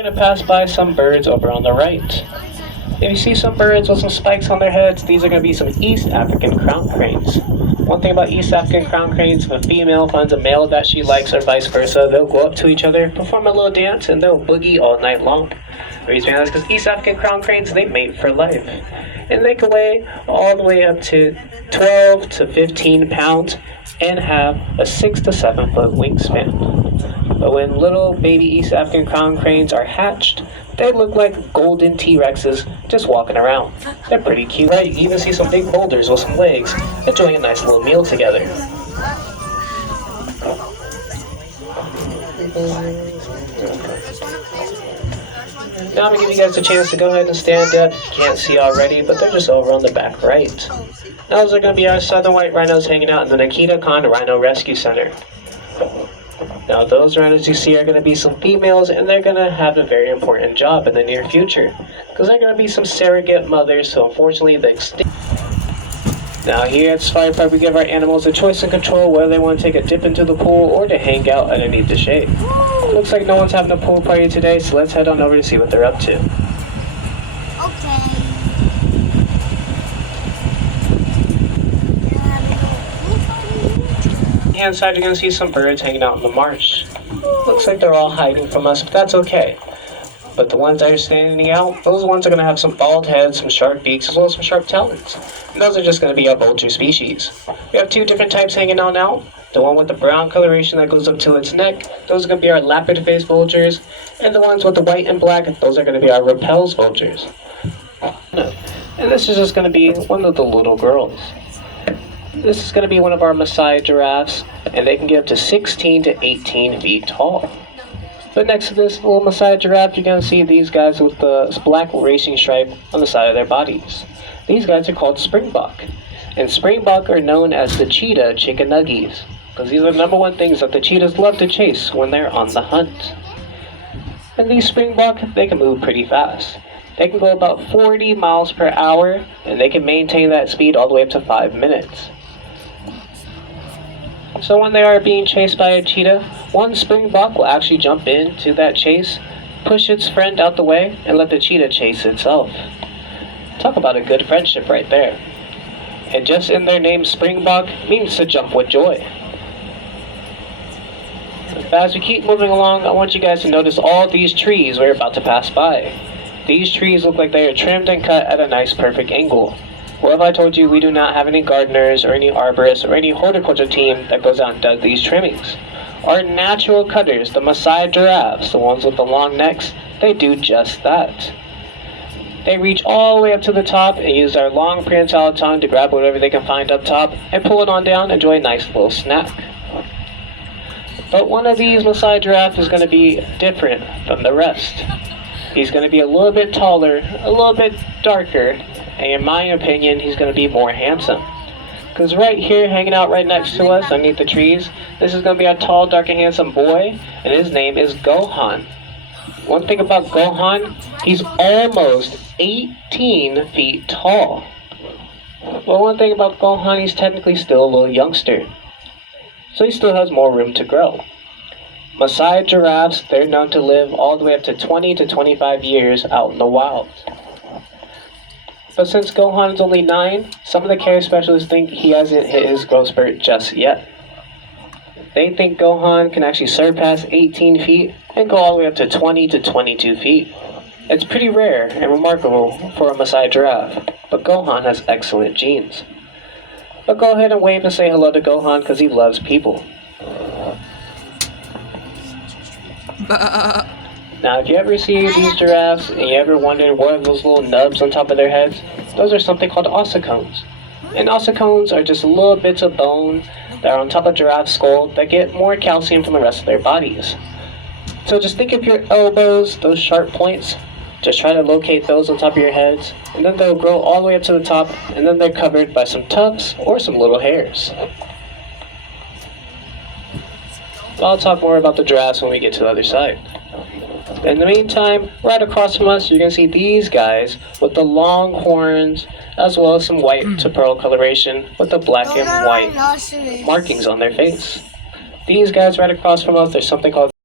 We're going to pass by some birds over on the right. If you see some birds with some spikes on their heads, these are going to be some East African crown cranes. One thing about East African crown cranes, if a female finds a male that she likes or vice versa, they'll go up to each other, perform a little dance, and they'll boogie all night long. The reason behind this is because East African crown cranes, they mate for life. And they can weigh all the way up to 12 to 15 pounds and have a 6 to 7 foot wingspan. But when little baby East African crown cranes are hatched, they look like golden T-Rexes just walking around. They're pretty cute, right? You even see some big boulders with some legs enjoying a nice little meal together. Now I'm going to give you guys a chance to go ahead and stand up. You can't see already, but they're just over on the back right. Now those are going to be our southern white rhinos hanging out in the Nikita Khan Rhino Rescue Center. Now those rhinos you see are going to be some females, and they're going to have a very important job in the near future, because they're going to be some surrogate mothers, so unfortunately they extinct. Now here at Safari Park we give our animals a choice and control whether they want to take a dip into the pool or to hang out underneath the shade. Looks like no one's having a pool party today, so let's head on over to see what they're up to. Okay. Hand side you're going to see some birds hanging out in the marsh. Looks like they're all hiding from us, but that's okay. But the ones that are standing out, those ones are going to have some bald heads, some sharp beaks, as well as some sharp talons. And those are just going to be our vulture species. We have two different types hanging out now. The one with the brown coloration that goes up to its neck, those are going to be our lapid-faced vultures. And the ones with the white and black, those are going to be our Rappel's vultures. And this is just going to be one of the little girls. This is going to be one of our Maasai giraffes, and they can get up to 16 to 18 feet tall. But next to this little Maasai giraffe, you're going to see these guys with the black racing stripe on the side of their bodies. These guys are called springbok. And springbok are known as the cheetah chickenuggies, because these are the number one things that the cheetahs love to chase when they're on the hunt. And these springbok, they can move pretty fast. They can go about 40 miles per hour, and they can maintain that speed all the way up to 5 minutes. So when they are being chased by a cheetah, one springbok will actually jump into that chase, push its friend out the way, and let the cheetah chase itself. Talk about a good friendship right there. And just in their name, springbok means to jump with joy. As we keep moving along, I want you guys to notice all these trees we're about to pass by. These trees look like they are trimmed and cut at a nice perfect angle. What if I told you we do not have any gardeners or any arborists or any horticulture team that goes out and does these trimmings? Our natural cutters, the Maasai giraffes, the ones with the long necks, they do just that. They reach all the way up to the top and use their long prehensile tongue to grab whatever they can find up top and pull it on down and enjoy a nice little snack. But one of these Maasai giraffes is going to be different from the rest. He's going to be a little bit taller, a little bit darker, and in my opinion, he's going to be more handsome. Because right here, hanging out right next to us, underneath the trees, this is going to be a tall, dark, and handsome boy, and his name is Gohan. One thing about Gohan, he's almost 18 feet tall. Well, one thing about Gohan, he's technically still a little youngster. So he still has more room to grow. Maasai giraffes, they're known to live all the way up to 20 to 25 years out in the wild. But since Gohan is only 9, some of the care specialists think he hasn't hit his growth spurt just yet. They think Gohan can actually surpass 18 feet and go all the way up to 20 to 22 feet. It's pretty rare and remarkable for a Maasai giraffe, but Gohan has excellent genes. But go ahead and wave and say hello to Gohan because he loves people. Now, if you ever see these giraffes and you ever wonder what are those little nubs on top of their heads, those are something called ossicones. And ossicones are just little bits of bone that are on top of giraffe's skull that get more calcium from the rest of their bodies. So just think of your elbows, those sharp points. Just try to locate those on top of your heads, and then they'll grow all the way up to the top, and then they're covered by some tufts or some little hairs. I'll talk more about the giraffes when we get to the other side. In the meantime, right across from us, you're going to see these guys with the long horns, as well as some white to pearl coloration with the black and white markings on their face. These guys right across from us, there's something called